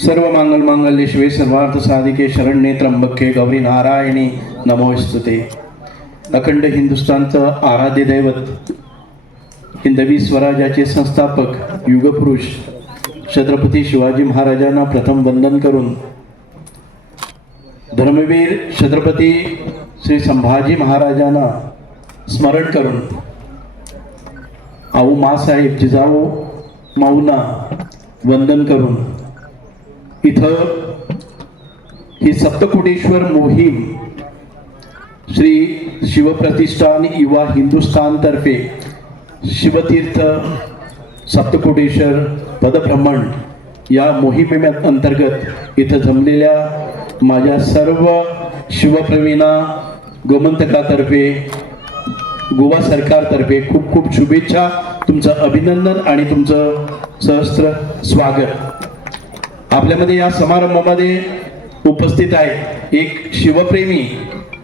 सर्व मांगल मांगल्ये शिवे सर्वार्थ साधिके शरण्ये त्र्यंबके गौरी नारायणी नमोस्तुते। अखंड हिंदुस्थानचं आराध्य दैवत हिंदवी स्वराज्याचे संस्थापक युगपुरुष छत्रपती शिवाजी महाराजांना प्रथम वंदन करून धर्मवीर छत्रपती श्री संभाजी महाराजांना स्मरण करून आऊ मासाहेब जिजाऊ माऊना वंदन करून इथं ही सप्तकोटेश्वर मोहीम श्री शिवप्रतिष्ठान युवा हिंदुस्थान तर्फे शिवतीर्थ सप्तकोटेश्वर पदभ्रमण या मोहिमेअंतर्गत इथं जमलेल्या माझ्या सर्व शिवप्रेमींना गोमंतकातर्फे गोवा सरकारतर्फे खूप खूप शुभेच्छा, तुमचं अभिनंदन आणि तुमचं सहस्त्र स्वागत। आपल्यामध्ये या समारंभामध्ये उपस्थित आहे एक शिवप्रेमी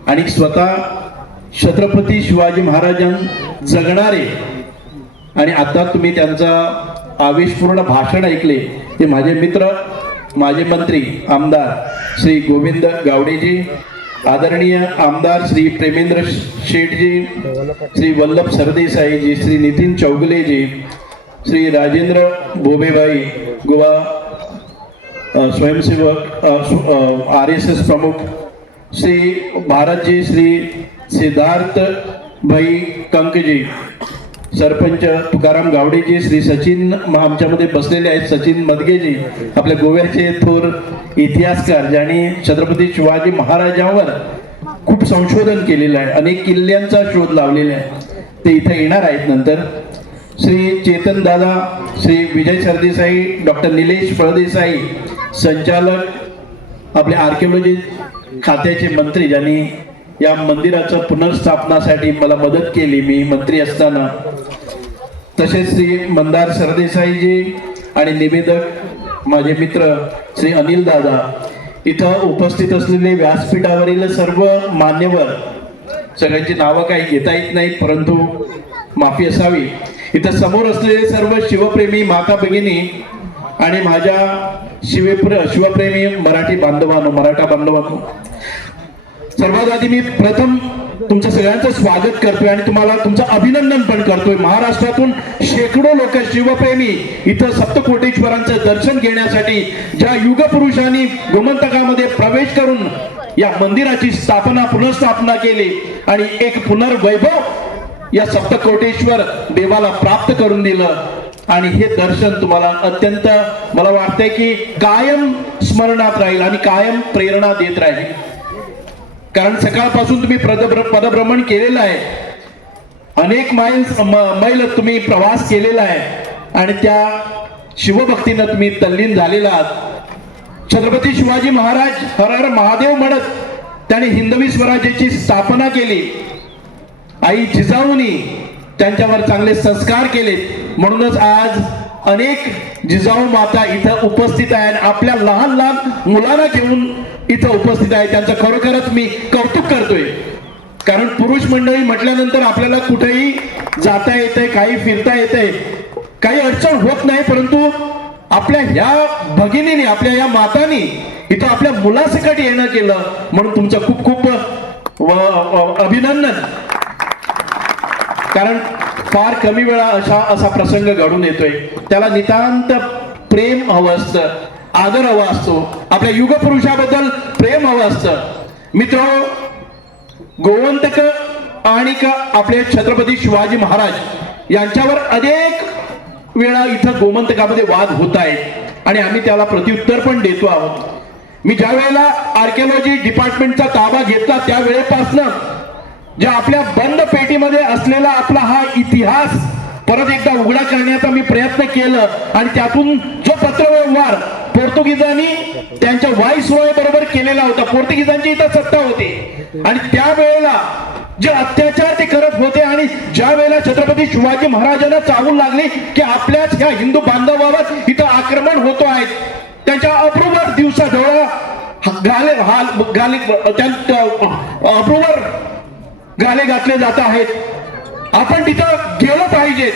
आणि स्वतः छत्रपती शिवाजी महाराजां जगणारे, आणि आता तुम्ही त्यांचा आवेशपूर्ण भाषण ऐकले ते माझे मित्र माझे मंत्री आमदार श्री गोविंद गावडेजी, आदरणीय आमदार श्री प्रेमेंद्र शेठजी, श्री वल्लभ सरदेसाईजी, श्री नितीन चौगुलेजी, श्री राजेंद्र भोबेबाई गोवा स्वयंसेवक RSS प्रमुख, श्री भारतजी, श्री सिद्धार्थ भाई कंकजी, सरपंच तुकाराम गावडेजी, श्री सचिन आमच्यामध्ये बसलेले आहेत सचिन मदगेजी, आपल्या गोव्याचे थोर इतिहासकार ज्यांनी छत्रपती शिवाजी महाराजांवर खूप संशोधन केलेलं आहे, अनेक किल्ल्यांचा शोध लावलेला आहे, ते इथे येणार आहेत नंतर। श्री चेतन दादा, श्री विजय सरदेसाई, डॉक्टर निलेश फळदेसाई संचालक, आपले आर्किओलॉजी खात्याचे मंत्री ज्यांनी या मंदिराचं पुनर्स्थापनासाठी मला मदत केली मी मंत्री असताना, तसेच श्री मंदार सरदेसाईजी आणि निवेदक माझे मित्र श्री अनिल दादा, इथं उपस्थित असलेले व्यासपीठावरील सर्व मान्यवर, सगळ्यांची नावं काही घेता येत नाहीत परंतु माफी असावी, इथं समोर असलेले सर्व शिवप्रेमी माता भगिनी आणि माझ्या शिवप्रेमी मराठी बांधवांनो, मराठा बांधवांनो, सर्वात आधी मी प्रथम तुमचं सगळ्यांचं स्वागत करतोय आणि तुम्हाला तुमचं अभिनंदन पण करतोय। महाराष्ट्रातून शेकडो लोक शिवप्रेमी इथं सप्तकोटेश्वरांचं दर्शन घेण्यासाठी ज्या युगपुरुषांनी गोमंतकामध्ये प्रवेश करून या मंदिराची पुनर्स्थापना केली आणि एक पुनर्वैभव या सप्तकोटेश्वर देवाला प्राप्त करून दिलं, आणि हे दर्शन तुम्हाला अत्यंत मला वाटतंय की कायम स्मरणात राहील आणि कायम प्रेरणा देत राहील, कारण सकाळपासून तुम्ही पदभ्रमण केलेलं आहे, अनेक मैल तुम्ही प्रवास केलेला आहे आणि त्या शिवभक्तीनं तुम्ही तल्लीन झालेला आहात। छत्रपती शिवाजी महाराज हर हर महादेव म्हणत त्याने हिंदवी स्वराज्याची स्थापना केली, आई जिजाऊनी त्यांच्यावर चांगले संस्कार केले, म्हणूनच आज अनेक जिजाऊ माता इथं उपस्थित आहेत, आपल्या लहान लहान मुलांना घेऊन इथं उपस्थित आहे, त्यांचं खरोखरच मी कौतुक करतोय, कारण पुरुष मंडळी म्हटल्यानंतर आपल्याला कुठेही जाता येतंय, काही फिरता येतंय, काही अडचण होत नाही, परंतु आपल्या ह्या भगिनीने आपल्या या मातांनी इथं आपल्या मुलासकट येणं केलं, म्हणून तुमचं खूप खूप अभिनंदन, कारण फार कमी वेळा असा प्रसंग घडून येतोय, त्याला नितांत प्रेम हवं असतं, आदर हवा असतो, आपल्या युगपुरुषाबद्दल प्रेम हवं असतं। मित्रांनो, गोवंतक आणि आपले छत्रपती शिवाजी महाराज यांच्यावर अनेक वेळा इथं गोमंतकामध्ये वाद होत आहेत आणि आम्ही त्याला प्रत्युत्तर पण देतो आहोत। मी ज्या वेळेला आर्किओलॉजी डिपार्टमेंटचा ताबा घेतला त्यावेळेपासून ज्या आपल्या बंद पेटीमध्ये असलेला आपला हा इतिहास परत एकदा उघडा करण्याचा मी प्रयत्न केलं, आणि त्यातून जो पत्रव्यवहार पोर्तुगीजांनी त्यांच्या व्हाईसरॉय बरोबर केलेला होता, पोर्तुगीजांची इथं सत्ता होती आणि त्यावेळेला जे अत्याचार ते करत होते, आणि ज्या वेळेला छत्रपती शिवाजी महाराजांना चावून लागले की आपल्याच ह्या हिंदू बांधवावर इथं आक्रमण होतो आहे, त्यांच्या अप्रूवर दिवसा डोळा अप्रूवर गाले घातले जात आहेत, आपण तिथं गेलो पाहिजे,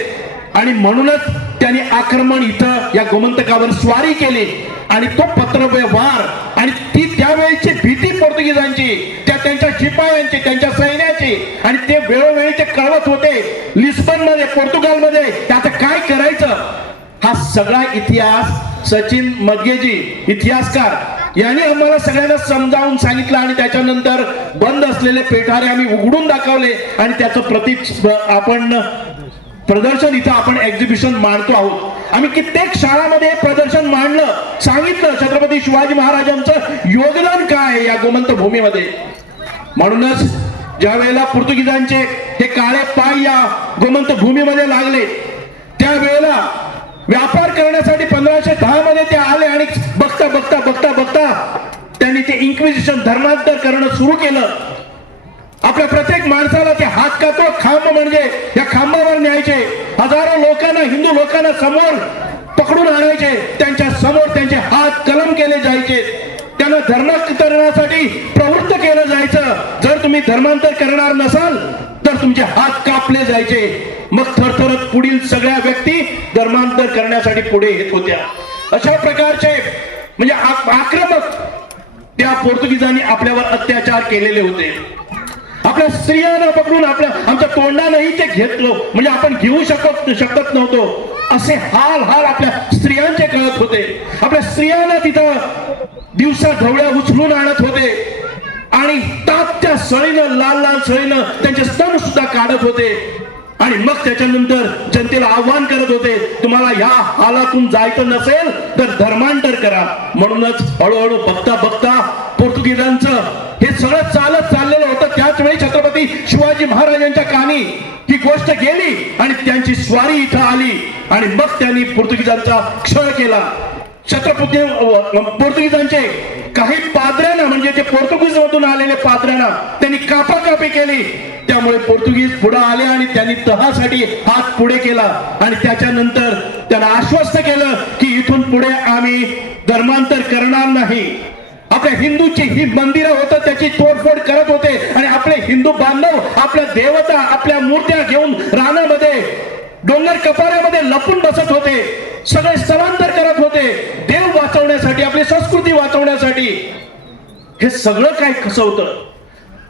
आणि म्हणूनच त्यांनी आक्रमण इथं या गोमंतकावर स्वारी केली आणि तो पत्रव्यवहार आणि ती त्यावेळीची भीती पोर्तुगीजांची, त्यांच्या शिपायांची, त्यांच्या सैन्याची, आणि ते वेळोवेळी ते कळवत होते लिस्बन मध्ये, पोर्तुगालमध्ये आता काय करायचं. हा सगळा इतिहास सचिन मग्गेजी इतिहासकार यांनी आम्हाला सगळ्यांना समजावून सांगितलं आणि त्याच्यानंतर बंद असलेले पेठारे आम्ही उघडून दाखवले आणि त्याचं आपण प्रदर्शन इथं आपण एक्झिबिशन मांडतो आहोत. आम्ही कित्येक शाळांमध्ये प्रदर्शन मांडलं, सांगितलं छत्रपती शिवाजी महाराजांचं योगदान काय आहे या गोमंत भूमीमध्ये. म्हणूनच ज्या वेळेला पोर्तुगीजांचे हे काळे पाय या गोमंत भूमीमध्ये लागले, त्यावेळेला व्यापार करण्यासाठी 1510 मध्ये ते आले आणि बघता बघता बघता बघता त्यांनी ते इन्क्विजिशन धर्मांतर करणं सुरू केलं. आपल्या प्रत्येक माणसाला ते हात कातो खांब म्हणजे या खांबावर न्यायचे, हजारो लोकांना, हिंदू लोकांना समोर पकडून आणायचे, त्यांच्या समोर त्यांचे हात कलम केले जायचे, त्यांना धर्मांतरणासाठी प्रवृत्त केलं जायचं. जर तुम्ही धर्मांतर करणार नसाल तर तुमचे हात कापले जायचे. मग थरथरत पुढील सगळ्या व्यक्ती धर्मांतर करण्यासाठी पुढे येत होत्या. अशा प्रकारचे म्हणजे आक्रमक त्या पोर्तुगीजांनी आपल्यावर अत्याचार केलेले होते. आपल्या स्त्रियांना पकडून आमच्या तोंडानंही ते घेतलो, म्हणजे आपण घेऊ शकत नव्हतो असे हाल आपल्या स्त्रियांचे कळत होते. आपल्या स्त्रियांना तिथं दिवसा ढवळ्या उचलून आणत होते आणि तापत्या सळीनं, लाल लाल सळीनं त्यांचे स्तन सुद्धा काढत होते आणि मग त्याच्यानंतर जनतेला आव्हान करत होते, तुम्हाला या हालातून जायचं नसेल तर धर्मांतर करा. म्हणूनच हळूहळू बघता बघता पोर्तुगीजांचं हे सगळं चालत चाललेलं होतं. त्याच वेळी छत्रपती शिवाजी महाराजांच्या कानी ही गोष्ट गेली आणि त्यांची स्वारी इथं आली आणि मग त्यांनी पोर्तुगीजांचा छळ केला. पोर्तुगीजांचे काही पाद्र्यांना, म्हणजे ते पोर्तुगीज मधून आलेले पाद्र्यांना त्यांनी कापाकापी केली. त्यामुळे पोर्तुगीज पुढे आले आणि त्यांनी तहासाठी हात पुढे केला आणि त्याच्यानंतर त्यांना आश्वस्त केलं की इथून पुढे आम्ही धर्मांतर करणार नाही. आपल्या हिंदूची ही मंदिरं होतं त्याची तोडफोड करत होते आणि आपले हिंदू बांधव आपल्या देवता, आपल्या मूर्त्या घेऊन रानामध्ये, डोंगर कपाऱ्यामध्ये लपून बसत होते. सगळे स्थलांतर करत होते देव वाचवण्यासाठी, आपली संस्कृती वाचवण्यासाठी. हे सगळं काय कसं होतं.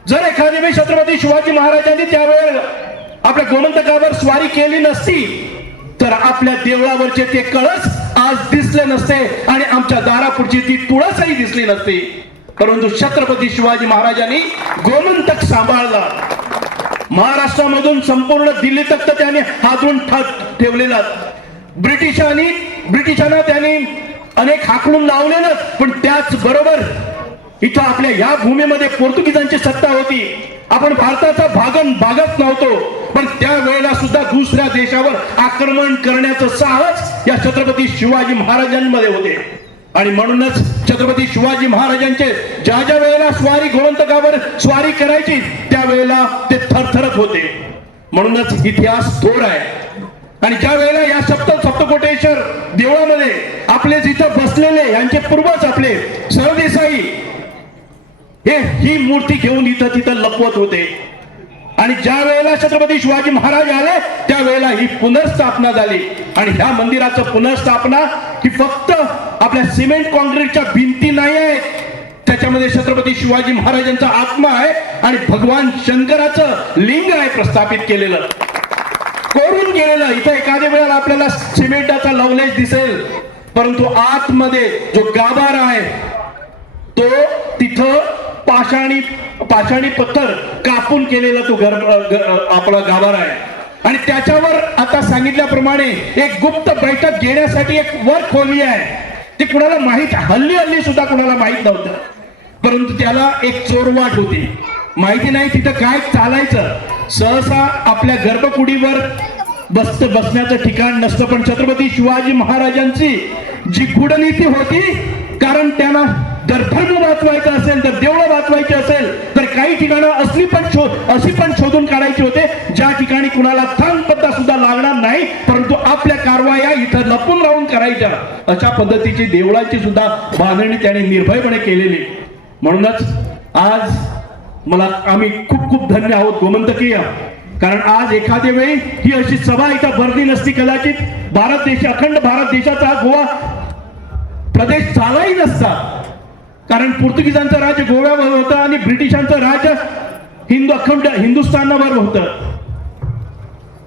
जर एखाद्या वेळी छत्रपती शिवाजी महाराजांनी त्यावेळेला आपल्या गोमंतकावर स्वारी केली नसती तर आपल्या देवळावरचे ते कळस आज दिसले नसते आणि आमच्या दारापुढची ती तुळसही दिसली नसती. परंतु छत्रपती शिवाजी महाराजांनी गोमंतक सांभाळला. महाराष्ट्रामधून संपूर्ण दिल्ली तक त्याने हादरून ठेवलेला. ब्रिटिशांना त्यांनी अनेक हाकलून लावलेलं, पण त्याच बरोबर इथं आपल्या या भूमीमध्ये पोर्तुगीजांची सत्ता होती. आपण भारताचा भागच नव्हतो, पण त्यावेळेला सुद्धा दुसऱ्या देशावर आक्रमण करण्याचं साहस या छत्रपती शिवाजी महाराजांमध्ये होते. आणि म्हणूनच छत्रपती शिवाजी महाराजांचे ज्या ज्या वेळेला स्वारी गोमंतकावर स्वारी करायची त्यावेळेला ते थरथरत होते. म्हणूनच इतिहास थोर आहे. आणि ज्या वेळेला या सप्तकोटेश्वर देवळामध्ये आपले जिथं बसलेले यांचे पूर्वज आपले सरदेसाई हे ही मूर्ती घेऊन इथं तिथं लपवत होते आणि ज्या वेळेला छत्रपती शिवाजी महाराज आले त्यावेळेला ही पुनर्स्थापना झाली. आणि ह्या मंदिराचं पुनर्स्थापना ही फक्त आपल्या सिमेंट कॉन्क्रीटच्या भिंती नाही आहे, त्याच्यामध्ये छत्रपती शिवाजी महाराजांचा आत्मा आहे आणि भगवान शंकराचं लिंग आहे प्रस्थापित केलेलं, कोरून गेलेलं. इथं एखाद्या वेळेला आपल्याला सिमेंटाचा लवलेज दिसेल, परंतु आतमध्ये जो गाभारा आहे तो तिथं पाषाणी पत्थर कापून केलेला तो आपला गाभारा आहे. आणि त्याच्यावर आता सांगितल्याप्रमाणे एक गुप्त बैठक घेण्यासाठी एक वर खोली आहे. ती कुणाला माहित, हल्ली सुद्धा कुणाला माहित नव्हतं, परंतु त्याला एक चोरवाट होती. माहिती नाही तिथं काय चालायचं. सहसा आपल्या गर्भकुडीवर बसण्याचं ठिकाण नसतं, पण छत्रपती शिवाजी महाराजांची जी गूढनीती होती, कारण त्यांना जर धर्म वाचवायचं असेल, तर देवळं वाचवायचे असेल, तर काही ठिकाणं अशी पण शोधून काढायची होते ज्या ठिकाणी कुणाला थांब पत्ता सुद्धा लागणार नाही, परंतु आपल्या कारवाया इथं लपून राहून करायच्या. अशा पद्धतीची देवळाची सुद्धा बांधणी त्याने निर्भयपणे केलेली. म्हणूनच आज आम्ही खूप धन्य आहोत गोमंतकीय, कारण आज एखाद्या वेळी ही अशी सभा इथं भरली नसती कदाचित. अखंड भारत देशाचा गोवा प्रदेश झालाही नसता, कारण पोर्तुगीजांचं राज्य गोव्यावर होतं आणि ब्रिटिशांचं राज्य अखंड हिंदुस्थानावर होतं.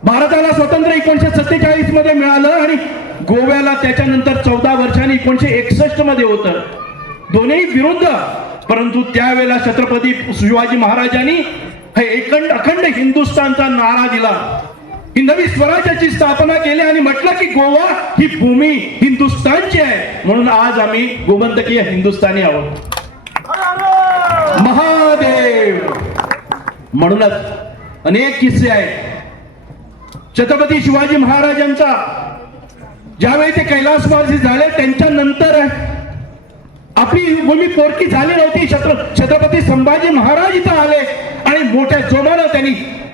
भारताला स्वातंत्र्य 1947 मध्ये मिळालं आणि गोव्याला त्याच्यानंतर 14 वर्षांनी 1961 मध्ये होतं. दोन्ही विरुद्ध, परंतु त्यावेळेला छत्रपती शिवाजी महाराजांनी हे अखंड हिंदुस्थानचा नारा दिला. हिंदवी स्वराज्याची स्थापना केली आणि म्हटलं की गोवा ही भूमी हिंदुस्थानची आहे, म्हणून आज आम्ही गोमंतकीय हिंदुस्थानी आहोत. महादेव. म्हणूनच अनेक किस्से आहेत. छत्रपती शिवाजी महाराजांचा ज्यावेळी ते कैलासवासी झाले त्यांच्यानंतर आपली भूमी पोरकी झाली नव्हती. छत्रपती संभाजी महाराज इथं आले आणि मोठ्या जोमानं त्यांनी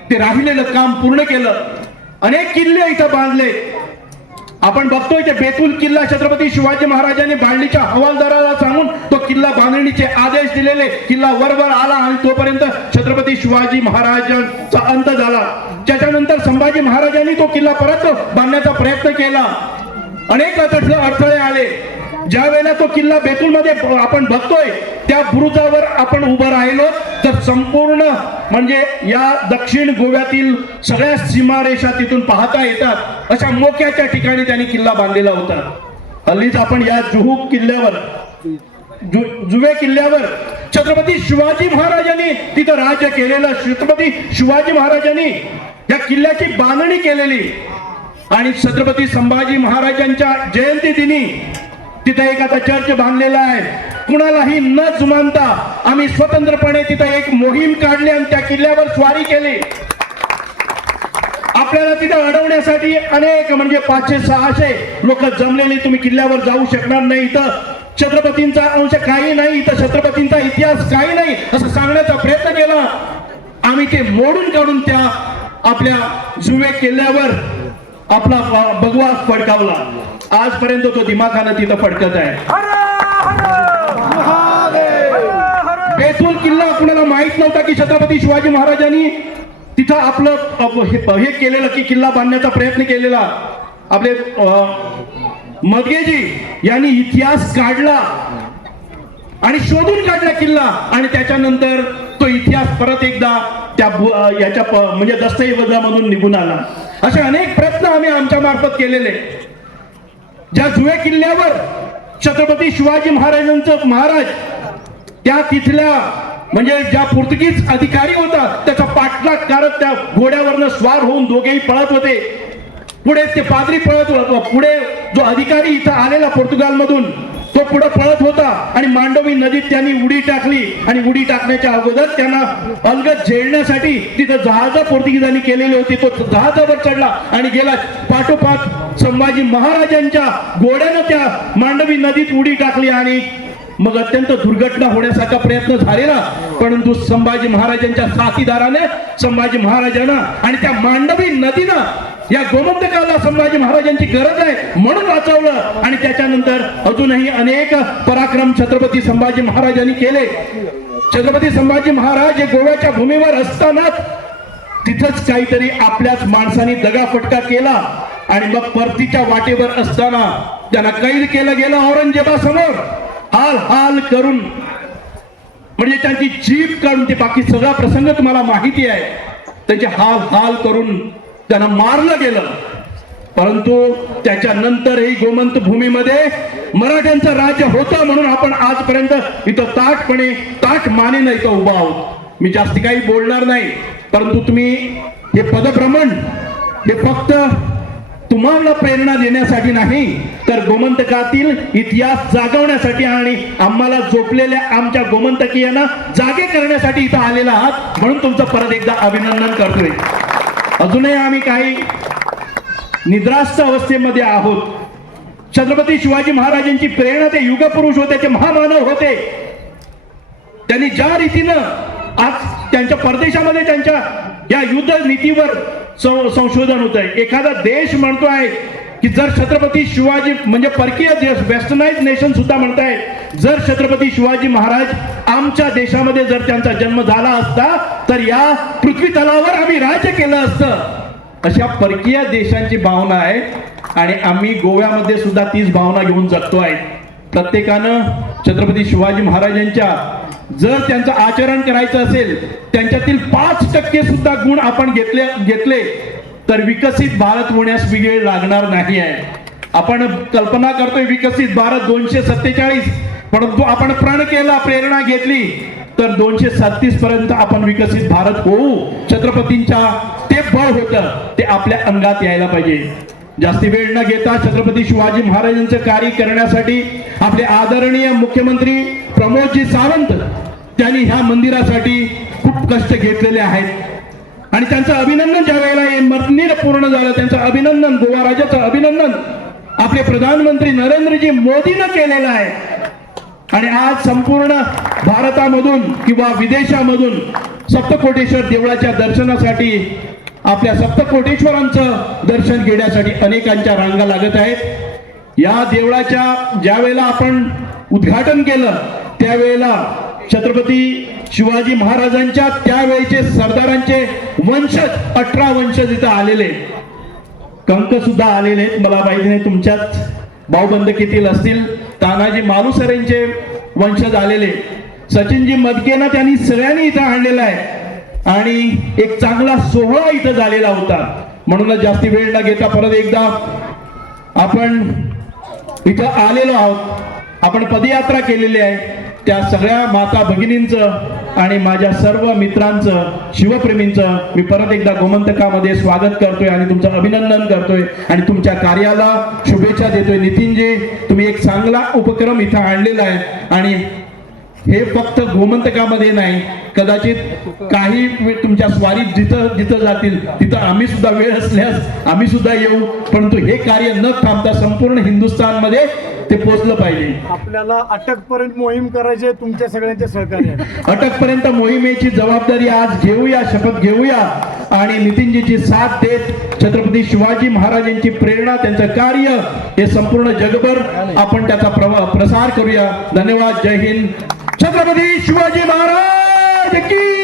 ते राहिलेलं काम पूर्ण केलं. अनेक किल्ले इथं बांधले. आपण बघतोय ते बेतूल किल्ला छत्रपती शिवाजी महाराजांनी बांधणीच्या हवालदाराला सांगून तो किल्ला बांधणीचे आदेश दिलेले. किल्ला वरवर आला आणि तोपर्यंत छत्रपती शिवाजी महाराजांचा अंत झाला. त्याच्यानंतर संभाजी महाराजांनी तो किल्ला परत बांधण्याचा प्रयत्न केला. अनेक अडथळे आले. ज्या वेळेला तो किल्ला बेतूल मध्ये आपण बघतोय त्या बुरुजावर आपण उभं राहिलो तर संपूर्ण म्हणजे या दक्षिण गोव्यातील सगळ्या सीमारेषा तिथून पाहता येतात. अशा मोक्याच्या ठिकाणी त्यांनी किल्ला बांधलेला होता. हल्लीच आपण या जुहू किल्ल्यावर जुवे किल्ल्यावर छत्रपती शिवाजी महाराजांनी तिथं राज्य केलेलं. छत्रपती शिवाजी महाराजांनी या किल्ल्याची बांधणी केलेली आणि छत्रपती संभाजी महाराजांच्या जयंती दिनी तिथे एक आता चर्च बांधलेला आहे. कुणालाही न जुमानता आम्ही स्वतंत्रपणे तिथे एक मोहीम काढली आणि त्या किल्ल्यावर स्वारी केली. आपल्याला तिथे अडवण्यासाठी अनेक म्हणजे 500-600 लोक जमलेली. तुम्ही किल्ल्यावर जाऊ शकणार नाही, इथं छत्रपतींचा अंश काही नाही, इथं छत्रपतींचा इतिहास काही नाही असं सांगण्याचा प्रयत्न केला. आम्ही ते मोडून काढून त्या आपल्या जुवे किल्ल्यावर आपला भगवा फडकावला. आजपर्यंत तो दिमाखानं तिथं फडकत आहे. बेतूल किल्ला कुणाला माहित नव्हता की छत्रपती शिवाजी महाराजांनी तिथं आपलं हे केलेलं की किल्ला बांधण्याचा प्रयत्न केलेला. आपले मदगेजी यांनी इतिहास काढला आणि शोधून काढला किल्ला आणि त्याच्यानंतर तो इतिहास परत एकदा त्या याच्या म्हणजे दस्तऐवजामधून निघून आला. असे अनेक प्रयत्न आम्ही आमच्या मार्फत केलेले. ज्या जुवे किल्ल्यावर छत्रपती शिवाजी महाराज त्या तिथल्या म्हणजे ज्या पोर्तुगीज अधिकारी होता त्याचा पाठलाग करत त्या घोड्यावरनं स्वार होऊन दोघेही पळत होते. पुढे ते पादरी पळत होता. पुढे जो अधिकारी इथं आलेला पोर्तुगालमधून तो पुढे पळत होता आणि मांडवी नदीत त्यांनी उडी टाकली आणि उडी टाकण्याच्या अगोदर त्यांना अलगद झेलण्यासाठी तिथं जहाज पोर्तुगीजांनी केलेली होती. तो जहाजावर चढला आणि गेला. पाठोपाठ संभाजी महाराजांच्या घोड्यानं त्या मांडवी नदीत उडी टाकली आणि मग अत्यंत दुर्घटना होण्यासारखा प्रयत्न झालेला. परंतु संभाजी महाराजांच्या साथीदाराने संभाजी महाराजांना आणि त्या मांडवी नदीनं या गोमंतकाला संभाजी महाराजांची गरज आहे म्हणून वाचवलं. आणि त्याच्यानंतर अजूनही अनेक पराक्रम छत्रपती संभाजी महाराजांनी केले. छत्रपती संभाजी महाराज हे गोव्याच्या भूमीवर असतानाच तिथंच काहीतरी आपल्याच माणसांनी दगाफटका केला आणि मग परतीच्या वाटेवर असताना त्यांना कैद केलं गेलं औरंगजेबासमोर. हाल हाल करून म्हणजे त्यांची जीभ काढून ते बाकी सगळा प्रसंग तुम्हाला माहिती आहे. त्यांचे हाल हाल करून त्यांना मारलं गेलं. परंतु त्याच्यानंतरही गोमंत भूमीमध्ये मराठ्यांचं राज्य होतं म्हणून आपण आजपर्यंत इथं ताठ मानेनं इथं उभा आहोत. मी जास्त काही बोलणार नाही, परंतु तुम्ही हे पदभ्रमण हे फक्त तुम्हाला प्रेरणा देण्यासाठी नाही तर गोमंतकातील इतिहास जागवण्यासाठी आणि आम्हाला झोपलेल्या आमच्या गोमंतकीयांना जागे करण्यासाठी इथं आलेला आहात. म्हणून तुमचं परत एकदा अभिनंदन करतोय. अजूनही आम्ही काही निद्रास्त अवस्थेमध्ये आहोत. छत्रपती शिवाजी महाराजांची प्रेरणा ते युगपुरुष होते, ते महामानव होते. त्यांनी ज्या रीतीनं आज त्यांच्या परदेशामध्ये त्यांच्या या युद्ध नीतीवर संशोधन होत आहे. एखादा देश म्हणतोय की जर छत्रपती शिवाजी म्हणजे परकीय देश वेस्टर्नाइज नेशन सुद्धा म्हणताय जर छत्रपती शिवाजी महाराज आमच्या देशामध्ये जर त्यांचा जन्म झाला असता तर या पृथ्वी तलावर आम्ही राज्य केलं असतं. अशा परकीय देशांची भावना आहे आणि आम्ही गोव्यामध्ये सुद्धा तीच भावना घेऊन जगतो आहे. प्रत्येकानं छत्रपती शिवाजी महाराजांच्या जर त्यांचं आचरण करायचं असेल, त्यांच्यातील 5% सुद्धा गुण आपण घेतले तर विकसित भारत होण्यास वेळ लागणार नाही आहे. आपण कल्पना करतोय विकसित भारत 247, परंतु आपण प्रण केला, प्रेरणा घेतली तर 237 पर्यंत आपण विकसित भारत होऊ. छत्रपतींच्या ते बळ होतं ते आपल्या अंगात यायला पाहिजे. जास्ती वेळ न घेता छत्रपती शिवाजी महाराजांचं कार्य करण्यासाठी आपले आदरणीय मुख्यमंत्री प्रमोदजी सावंत त्यांनी ह्या मंदिरासाठी खूप कष्ट घेतलेले आहेत आणि त्यांचं अभिनंदन ज्या वेळेला हे मंदिर पूर्ण झालं त्यांचं अभिनंदन, गोवा राज्याचं अभिनंदन आपले प्रधानमंत्री नरेंद्रजी मोदीनं केलेलं आहे. आणि आज संपूर्ण भारतामधून किंवा विदेशामधून सप्तकोटेश्वर देवळाच्या दर्शनासाठी आपल्या सप्तकोटेश्वरांचं दर्शन घेण्यासाठी अनेकांच्या रांगा लागत आहेत. या देवळाच्या ज्या वेळेला आपण उद्घाटन केलं त्यावेळेला छत्रपती शिवाजी महाराजांच्या त्यावेळेचे सरदारांचे वंशज 18 वंशज इथं आलेले, कंक सुद्धा आलेले आहेत. मला माहिती नाही तुमच्यात भाऊबंद किती असतील. तानाजी मालुसरेंचे वंशज आलेले, सचिनजी मदकेनं त्यांनी सगळ्यांनी इथं आणलेला आहे आणि एक चांगला सोहळा इथं झालेला होता. म्हणूनच जास्ती वेळ न घेता परत एकदा आपण इथं आलेलो आहोत. आपण पदयात्रा केलेली आहे. त्या सगळ्या माता भगिनींचं आणि माझ्या सर्व मित्रांचं, शिवप्रेमींचं मी परत एकदा गोमंतकामध्ये स्वागत करतोय आणि तुमचं अभिनंदन करतोय आणि तुमच्या कार्याला शुभेच्छा देतोय. नितीनजी, तुम्ही एक चांगला उपक्रम इथं आणलेला आहे आणि हे फक्त गोमंतकामध्ये नाही, कदाचित काही तुमच्या स्वारीत जिथं जिथं जातील तिथं आम्ही सुद्धा वेळ असल्यास आम्ही सुद्धा येऊ, परंतु हे कार्य न थांबता संपूर्ण हिंदुस्थानमध्ये ते पोहोचलं पाहिजे. आपल्याला अटकपर्यंत मोहीम करायची आहे, तुमच्या सगळ्यांचे सहकार्य. अटकपर्यंत मोहिमेची जबाबदारी आज घेऊया, शपथ घेऊया आणि नितीनजीची साथ देत छत्रपती शिवाजी महाराजांची प्रेरणा, त्यांचं कार्य हे संपूर्ण जगभर आपण त्याचा प्रसार करूया. धन्यवाद. जय हिंद. छत्रपती शिवाजी महाराज की